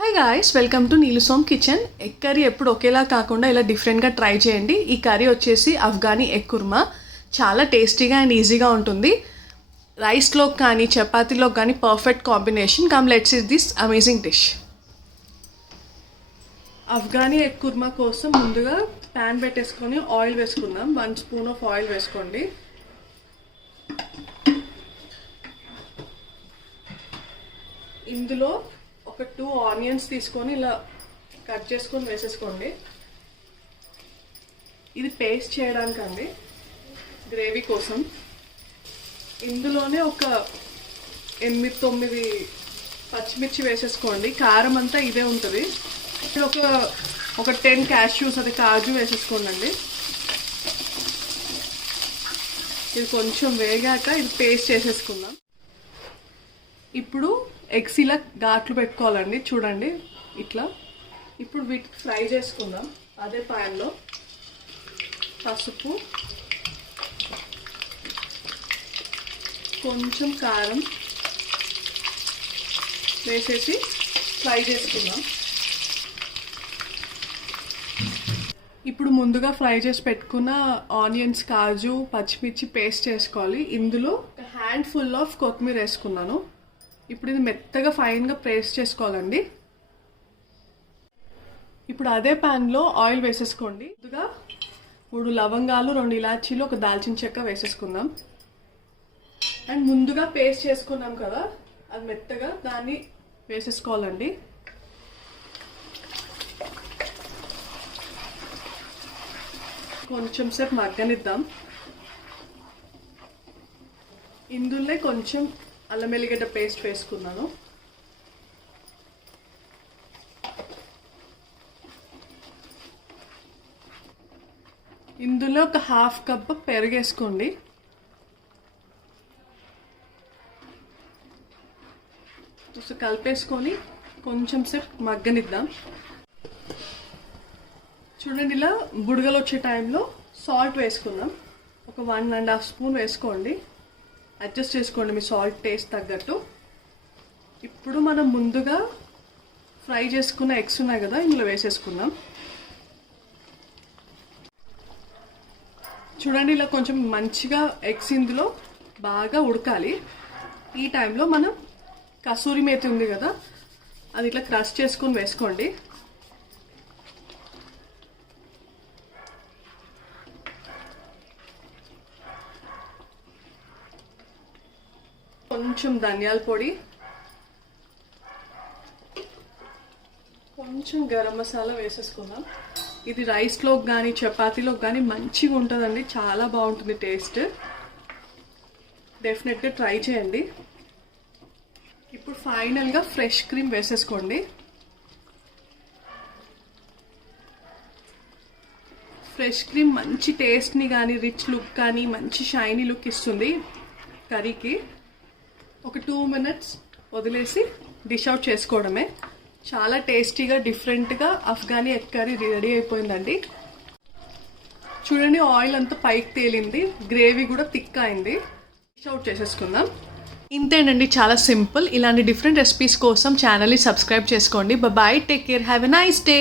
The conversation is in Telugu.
హాయ్ గాయ్స్, వెల్కమ్ టు నీలుసోమ్ కిచెన్. ఎగ్ కర్రీ ఎప్పుడు ఒకేలా కాకుండా ఇలా డిఫరెంట్గా ట్రై చేయండి. ఈ కర్రీ వచ్చేసి అఫ్ఘానీ ఎగ్ కుర్మా. చాలా టేస్టీగా అండ్ ఈజీగా ఉంటుంది. రైస్లో కానీ చపాతీలో కానీ perfect combination. Come let's eat this amazing dish. Afghani egg kurma కోసం ముందుగా ప్యాన్ పెట్టేసుకొని ఆయిల్ వేసుకుందాం. 1 స్పూన్ ఆఫ్ ఆయిల్ వేసుకోండి. ఇందులో ఒక 2 ఆనియన్స్ తీసుకొని ఇలా కట్ చేసుకొని వేసేసుకోండి. ఇది పేస్ట్ చేయడానికండి, గ్రేవీ కోసం. ఇందులోనే ఒక 8-9 పచ్చిమిర్చి వేసేసుకోండి. కారం అంతా ఇదే ఉంటుంది. ఒక 10 క్యాష్యూస్, అది కాజు వేసేసుకోండి. ఇది కొంచెం వేగాక ఇది పేస్ట్ చేసేసుకుందాం. ఇప్పుడు ఎగ్స్ ఇలా ఘాట్లు పెట్టుకోవాలండి, చూడండి ఇట్లా. ఇప్పుడు వీటిని ఫ్రై చేసుకుందాం. అదే ప్యాన్లో పసుపు, కొంచెం కారం వేసేసి ఫ్రై చేసుకుందాం. ఇప్పుడు ముందుగా ఫ్రై చేసి పెట్టుకున్న ఆనియన్స్, కాజు, పచ్చిమిర్చి పేస్ట్ చేసుకోవాలి. ఇందులో ఒక హ్యాండ్ఫుల్ ఆఫ్ కొత్తిమీర వేసుకున్నాను. ఇప్పుడు ఇది మెత్తగా ఫైన్గా పేస్ట్ చేసుకోవాలండి. ఇప్పుడు అదే ప్యాన్లో ఆయిల్ వేసేసుకోండి. ముందుగా 3 లవంగాలు, 2 ఇలాచీలు, ఒక దాల్చిన చెక్క వేసేసుకుందాం. అండ్ ముందుగా పేస్ట్ చేసుకున్నాం కదా, అది మెత్తగా దాన్ని వేసేసుకోవాలండి. కొంచెం సేపు మగ్గనిద్దాం. ఇందులో కొంచెం అల్లం వెల్లిగడ్డ పేస్ట్ వేసుకున్నాను. ఇందులో ఒక 1/2 కప్ పెరుగు వేసుకోండి. కలిపేసుకొని కొంచెం సేపు మగ్గనిద్దాం. చూడండి, ఇలా బుడగలు వచ్చే టైంలో సాల్ట్ వేసుకుందాం. ఒక 1.5 స్పూన్ వేసుకోండి. అడ్జస్ట్ చేసుకోండి మీ సాల్ట్ టేస్ట్ తగ్గట్టు. ఇప్పుడు మనం ముందుగా ఫ్రై చేసుకున్న ఎగ్స్ ఉన్నాయి కదా, ఇందులో వేసేసుకుందాం. చూడండి, ఇలా కొంచెం మంచిగా ఎగ్స్ ఇందులో బాగా ఉడకాలి. ఈ టైంలో మనం కసూరి మేతి ఉంది కదా, అది ఇట్లా క్రష్ చేసుకొని వేసుకోండి. కొంచెం ధనియాల పొడి, కొంచెం గరం మసాలా వేసేసుకుందాం. ఇది రైస్లోకి కానీ చపాతీలోకి కానీ మంచిగా ఉంటుందండి. చాలా బాగుంటుంది టేస్ట్. డెఫినెట్గా ట్రై చేయండి. ఇప్పుడు ఫైనల్గా ఫ్రెష్ క్రీమ్ వేసేసుకోండి. ఫ్రెష్ క్రీమ్ మంచి టేస్ట్ని కానీ రిచ్ లుక్ కానీ మంచి షైనీ లుక్ ఇస్తుంది కర్రీకి. ఒక 2 మినిట్స్ వదిలేసి డిష్ అవుట్ చేసుకోవడమే. చాలా టేస్టీగా డిఫరెంట్గా అఫ్ఘానీ ఎగ్ కర్రీ రెడీ అయిపోయిందండి. చూడండి, ఆయిల్ అంతా పైకి తేలింది, గ్రేవీ కూడా థిక్ అయింది. డిష్ అవుట్ చేసేసుకుందాం. ఇంతేనండి, చాలా సింపుల్. ఇలాంటి డిఫరెంట్ రెసిపీస్ కోసం ఛానల్ని సబ్స్క్రైబ్ చేసుకోండి. Bye, take care, have a nice day.